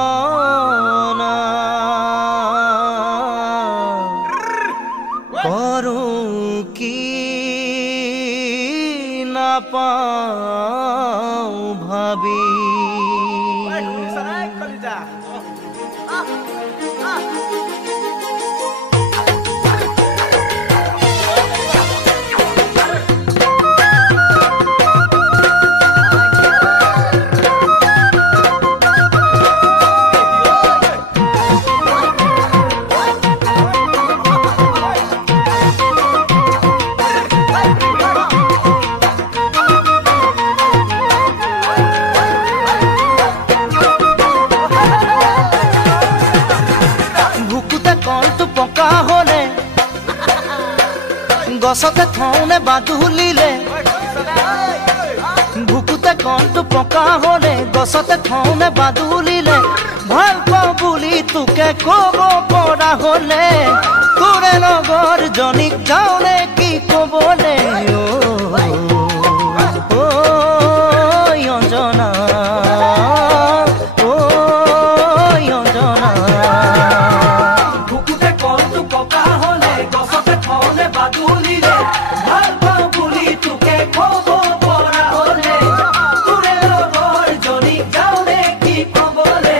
অঞ্জনা করুঁ কি না পাও ভাবি গছতে থৌনে বাদুলিলে বুকুতে কণ্ঠটো পকা হলে গছতে থৌনে বাদুলিলে ভাল পাওঁ বুলি তোকে কব পৰা হলে তোৰে লগৰ জনীক যাওনে কি কবলে অঞ্জনা অঞ্জনা বুকুতে কণ্ঠটো পকা হলে গছতে থৌনে বাদুলিলে ভাল পাওঁ বুলি তোকে কব পৰা হলে তোৰে লগৰ জনীক যাওনে কি কবলে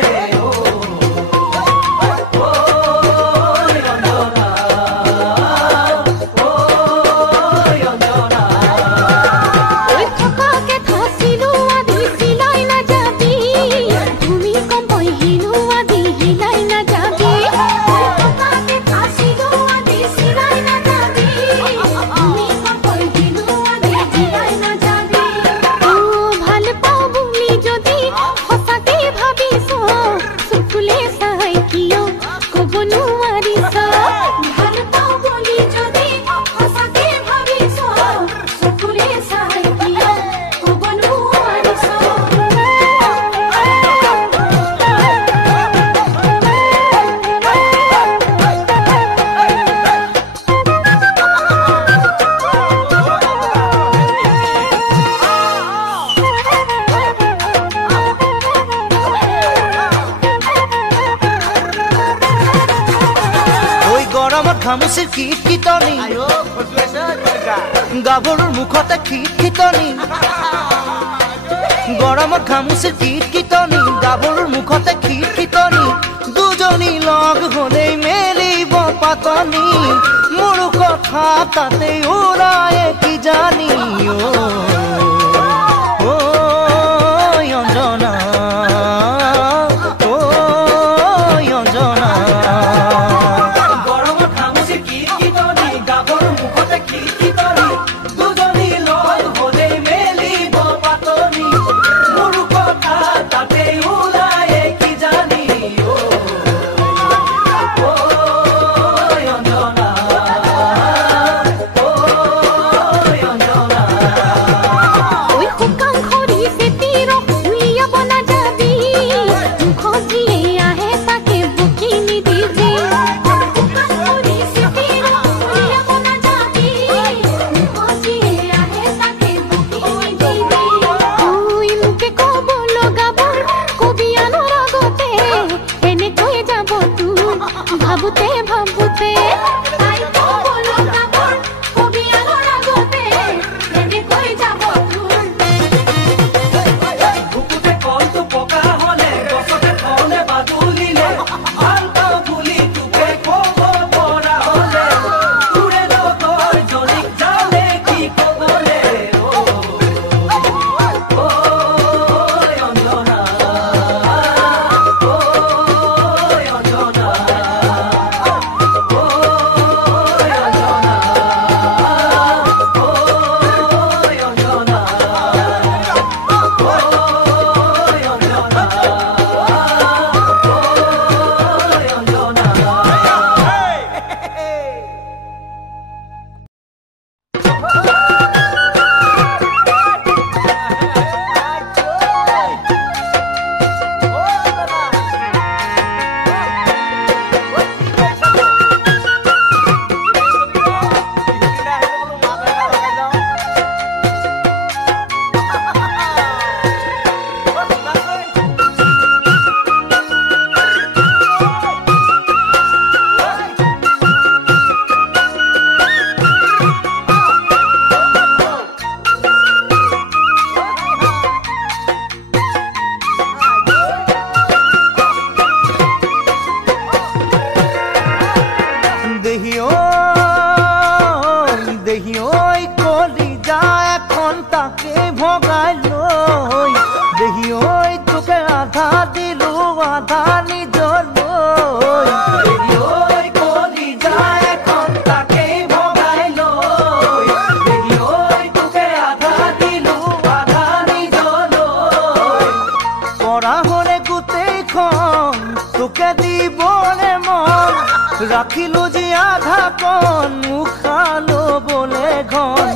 খামুচিৰ কীৰ্তনী গাভৰুৰ মুখতে কীৰ্তনী গৰমত খামুচিৰ কীৰ্তনী গাভৰুৰ মুখতে কীৰ্তনী দুজনী লগ হলেই মেলিব পাতনি মোৰ কথা তাতে ওৰায়ে কি জানি অঞ্জনা দিবলে মন রাখিলো যে আধা কণ মুখালো বলে ঘন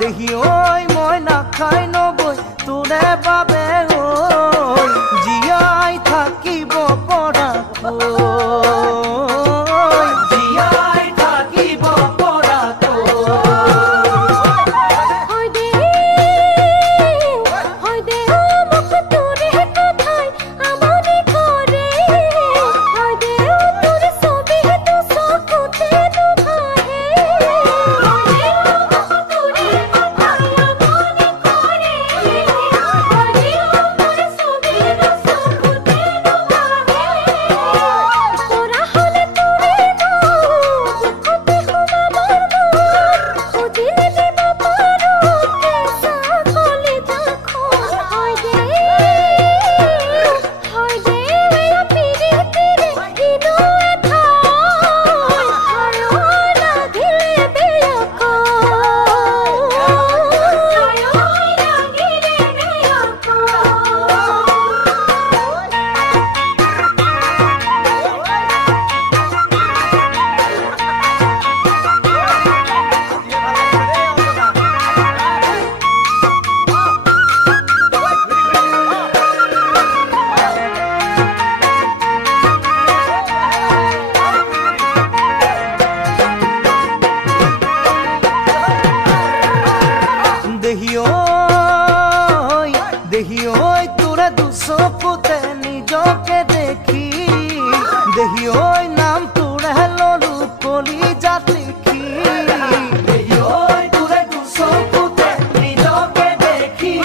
দেহি ওই মই নাখাই নবৈ তোৰে বাবে ওই জীয়াই থাকিব পৰাকৈ জীয়াই থাকিব দেহি ওই তোরে দুচকুতে নিজকে দেখি দেহি ওই নাম তোরে ললু কলি জাত লিখি দেহি ওই তোরে দুচকুতে নিজকে দেখি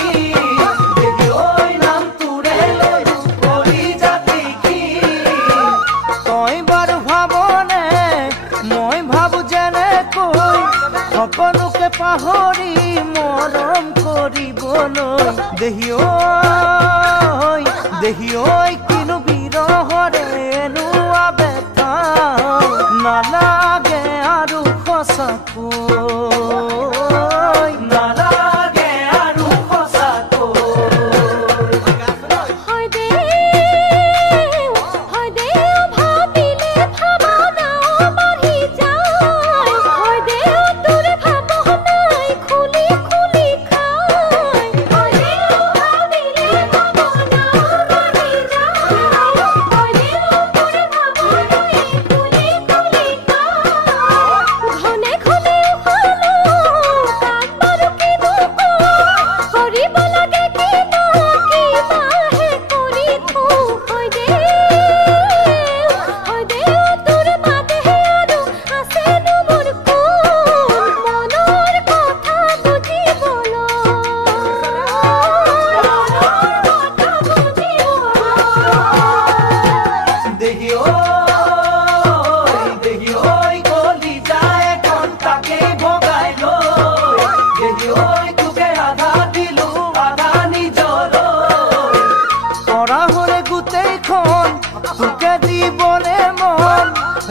দেহি ওই নাম তোরে ললু কলি জাত লিখি তই বাৰু ভাবনে মই ভাবো যেনেকৈ সকলোকে পাহৰি মৰম কৰিবলৈ দেহি ওই কিনো বিৰহৰে এনুৱা বেথা নালাগে আৰু সঁচাকৈ নালাগে আৰু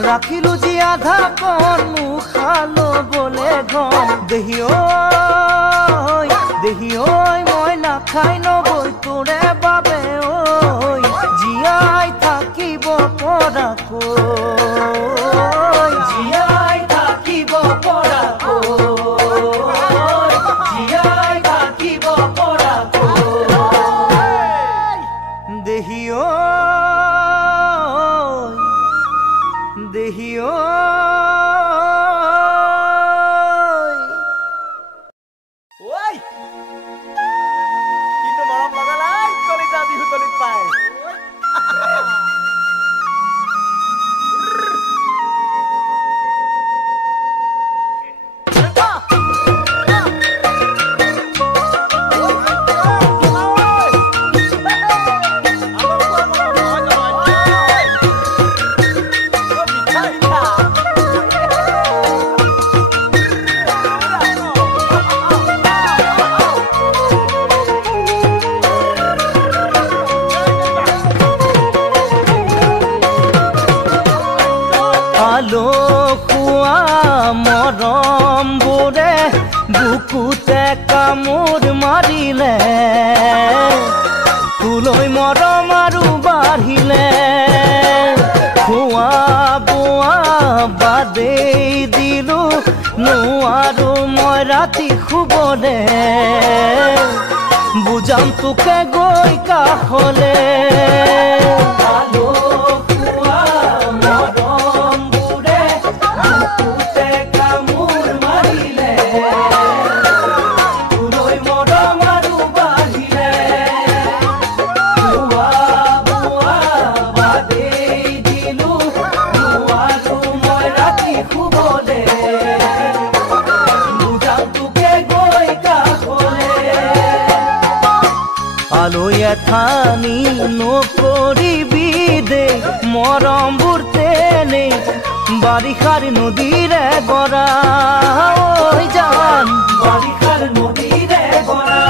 রাখিলো যে আধা কণ মুখালো বলে ঘন দেহি ওই মই নাখাই নবৈ তোৰে বাবে ওই জীয়াই থাকিব পৰাকৈ জীয়াই থাকিব পৰাকৈ জীয়াই থাকিব পৰাকৈ দেহি ওই কিন্তু মৰম লগালাই কলিতা বিহু তলিত পায় মৰম বোৰে বুকুতে কামোৰ মাৰিলে তোলৈ মৰম আৰু নোৱাৰো মই ৰাতি শুবলে বুজাম তোকে গৈ কাষলে আলয়া থানি নকৰিবি দে মৰমবোৰ তেনে বাৰিষাৰ নদীৰে গৰা ঐ জান বাৰিষাৰ নদীৰে গৰা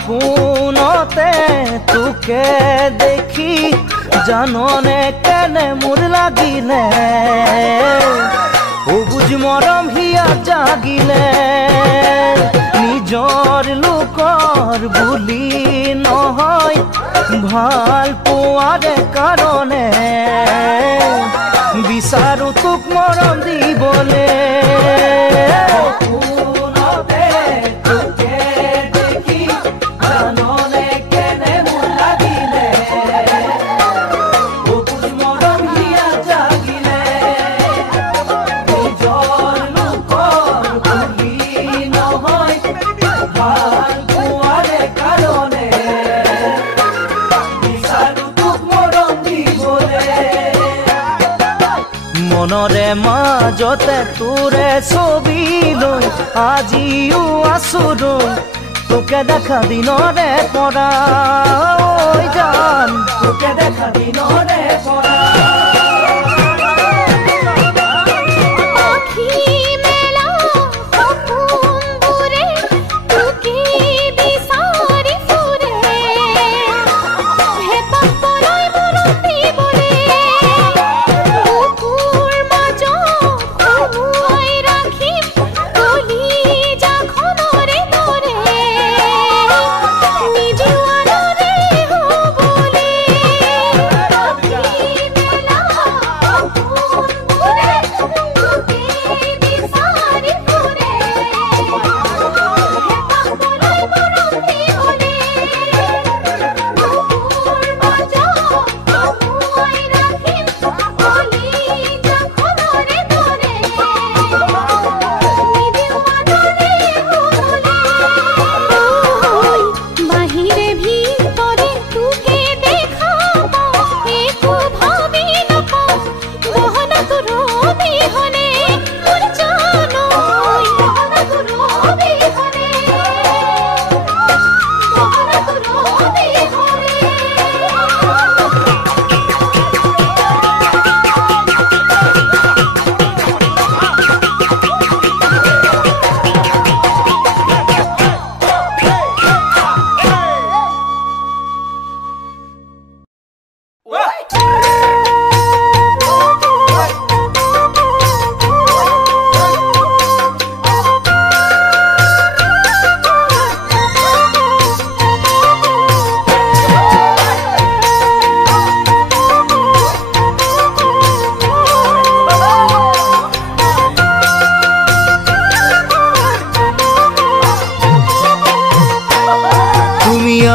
সপোনতে তোকে দেখি জাননে কেনে মোৰ লাগিলে অবুজ মৰম হিয়া জাগিলে নিজৰ লোকৰ বুলি নহয় ভাল পোৱাৰে কাৰণে বিচাৰো তোক মৰম দিবলে মনৰে মাজতে তোৰে ছবি লৈ আজিও আছো ৰৈ তোকে দেখা দিনৰে পৰা ঐ জান তোকে দেখা দিনৰে পৰা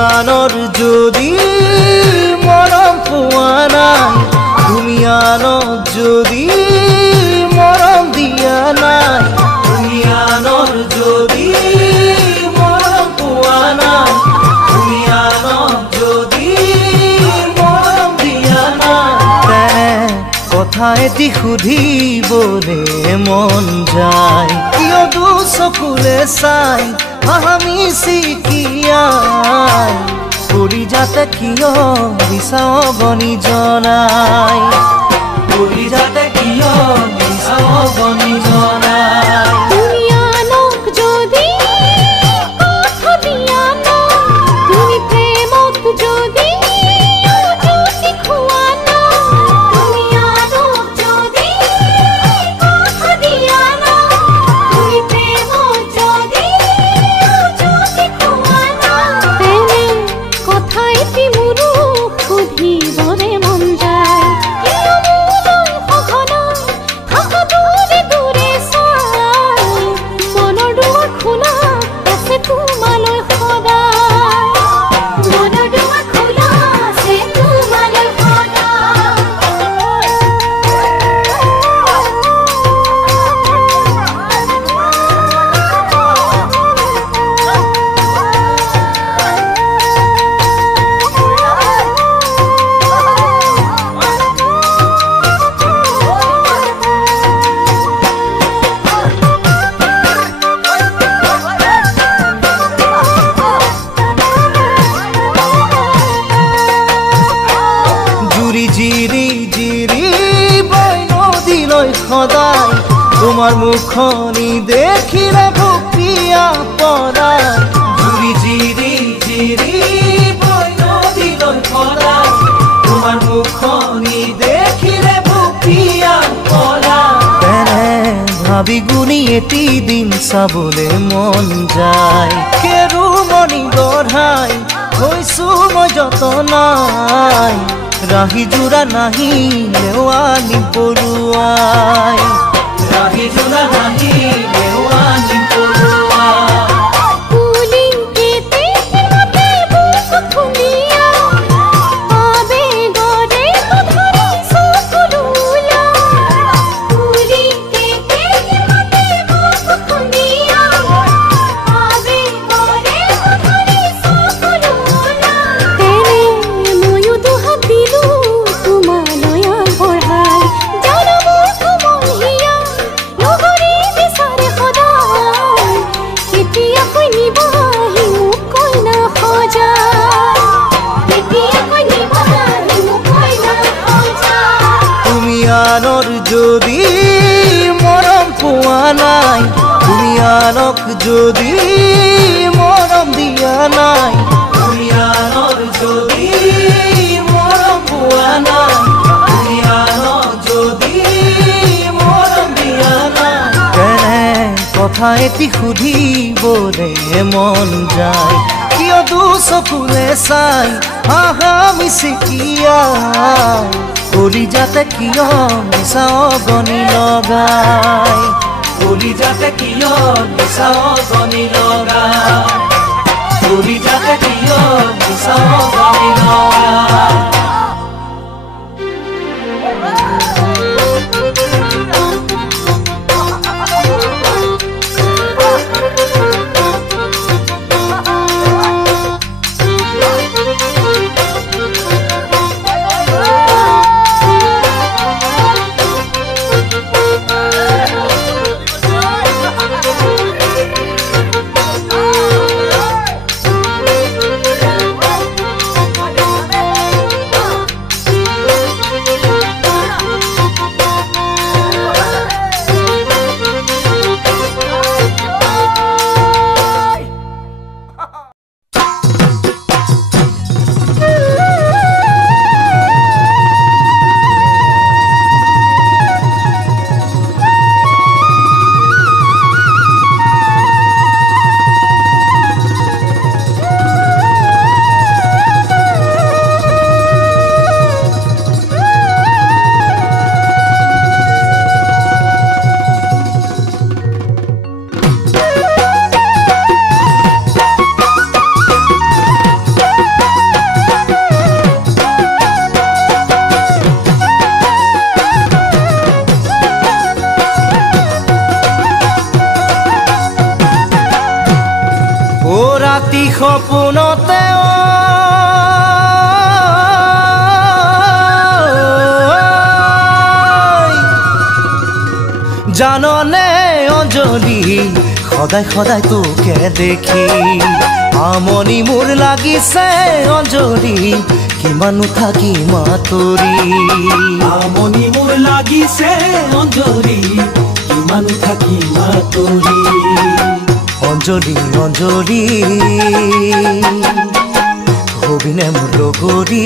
আনৰ যদি মৰম পোৱা নাই, তুমি আনক যদি মৰম দিয়া নাই, তুমি আনৰ যদি মৰম পোৱা নাই, তুমি আনক যদি মৰম দিয়া নাই, তেনে কথা এটি সুধিবলে মন যায়। কিয় দুচকুলে চাই হামি চিকিয়াই, কৰি যাতে কিয় বিচাও বনি জনাই, কৰি যাতে কিয় বিচাও বনি জনাই। তুমি আনক যদি কথা দিয়া নাই, তুমি প্ৰেমক যদি জ্যোতি খোৱা নাই, তুমি আনক যদি কথা দিয়া নাই, তুমি প্ৰেমক যদি জ্যোতি খোৱা নাই, তেনে কথা এটি মোৰো সুধিবলে মন যায়। কিয় মোলৈ সঘনাই থাকা দূৰে দূৰে চাই, মনৰ দুৱাৰ খোলা আছে তোমালৈ সদায়, মনৰ দুৱাৰ খোলা আছে তোমালৈ জুৰি জিৰি জিৰি বৈ নদীলৈ সদায়, তোমাৰ মুখনি দেখিলে ভুপিয়া পৰাই, জুৰি জিৰি জিৰি বৈ নদীলৈ সদায়, তোমাৰ মুখনি দেখিলে ভুপিয়া পৰাই, তেনে ভাবি গুণি এটি দিন চাবলে মন যায়। কেৰুমণি গঢ়াই হৈছো মই যতনাই, ৰাহি জোৰা নাহি লেৱানি পৰুৱাই, ৰাহি জোৰা নাহি লেৱানি পৰুৱাই। কুলি কেতে মতে বুক খুলিয়া, আবেগৰে ধৰি চকুলোলা, কুলি কেতে মতে বুক খুলিয়া, আবেগৰে ধৰি চকুলোলা, তেনে ময়ো দুহাত দিলো তোমালৈ আগবঢ়াই, জানো মোৰ কোমল হিয়া লগৰী বিচাৰে সদায়, কেতিয়াকৈ নিবাহি মোক কইনা সজাই, কেতিয়াকৈ নিবাহি মোক কইনা সজাই। তুমি আনৰ যদি মৰম পোৱা নাই, তুমি আনক যদি মৰম দিয়া নাই, তুমি আনৰ যদি মৰম পোৱা নাই, তুমি আনক যদি মৰম দিয়া নাই, তেনে কথা এটি সুধিবলে মন যায়। কিয় দুচকুলে চাই হামি চিকিয়াই, কৰি যাতে কিয় বিচাও গনি লগাই, কৰি যাতে কিয় বিচাও গনি লগাই, কৰি যাতে কিয় বিচাও গনি লগাই। ৰাতি সপোনতে জাননে অঞ্জলি সদায় সদায় তোকে দেখি আমনি মোৰ লাগিছে অঞ্জলি কিমানো থাকি মাতৰি আমনি মোৰ লাগিছে অঞ্জলি কিমানো থাকি মাতৰি অঞ্জলি অঞ্জলি হবিনে মোৰ লগৰী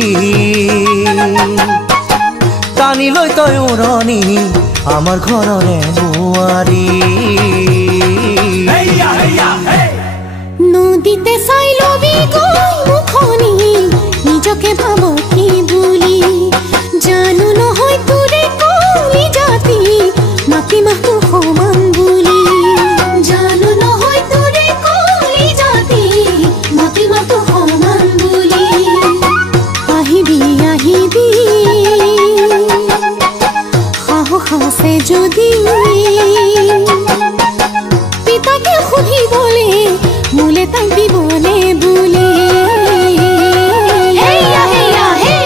টানি লৈ তই উৰণি আমাৰ ঘৰৰে বোৱাৰী নদীতে চাই লবি গৈ মুখনি নিজকে ভাব কি বুলি জানো নহয় তোৰে কলি জাতি মাটি মাহটো সমান বুলি জানো নহয় তোৰে কলি জাতি মাটি মাহটো সমান বুলি আহিবি আহিবি সাহস আছে যদি পিতাকে সুধিবলে মোলে তাই দিবনে বুলি হেয়া হেয়া হে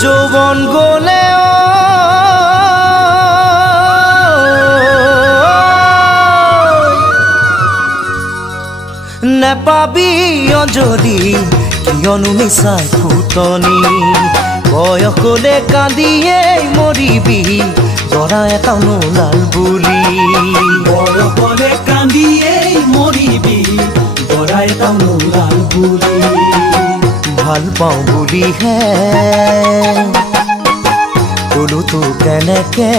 যৌবন গলে নেপাবি অঞ্জলি কিয়নো মিছাই ফুটনি বয়স গলে কান্দিয়ে মৰিবি দৰা এটা নোলাল বুলি বয়স গলে কান্দিয়ে মৰিবি দৰা এটা নোলাল বুলি ভাল পাওঁ বুলিহে কলো তো কেনেকে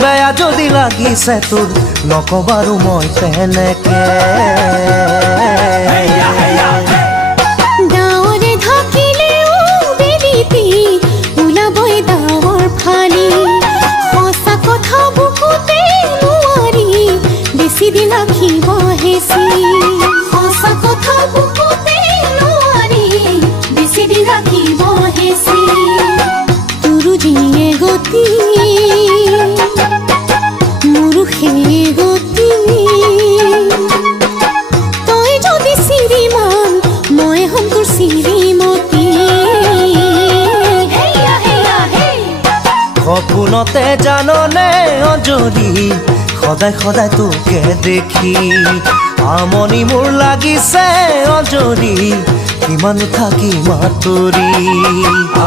বেয়া যদি লাগিছে তোৰ নকবাৰো মই তেনেকে ডাৱৰে ঢাকিলেও বেলিতি ওলাবই ডাৱৰ ফালি সঁচা কথা বুকুতে নোৱাৰি বেছি দিন ৰাখিব হেচি সঁচা কথা বুকুতে নোৱাৰি বেছি দিন ৰাখিব হেচি তোৰো যিয়ে গতি মোৰো সেই গতি তই যদি শ্ৰীমান মই হ'ম তোৰ শ্ৰীমতী হেয়া হেয়া হে সপোনতে জাননে অঞ্জলি সদায় সদায় তোকে দেখি আমনি মোৰ লাগিছে অঞ্জলি কিমানো থাকি মাতৰি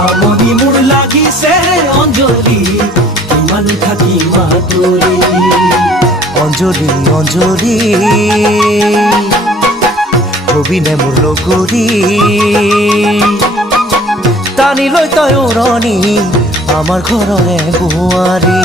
আমনি মোৰ লাগিছে অঞ্জলি কিমানো থাকি মাতৰি অঞ্জলি অঞ্জলি হবিনে মোৰ লগৰী টানি লৈ তই উৰণি আমাৰ ঘৰৰে বোৱাৰী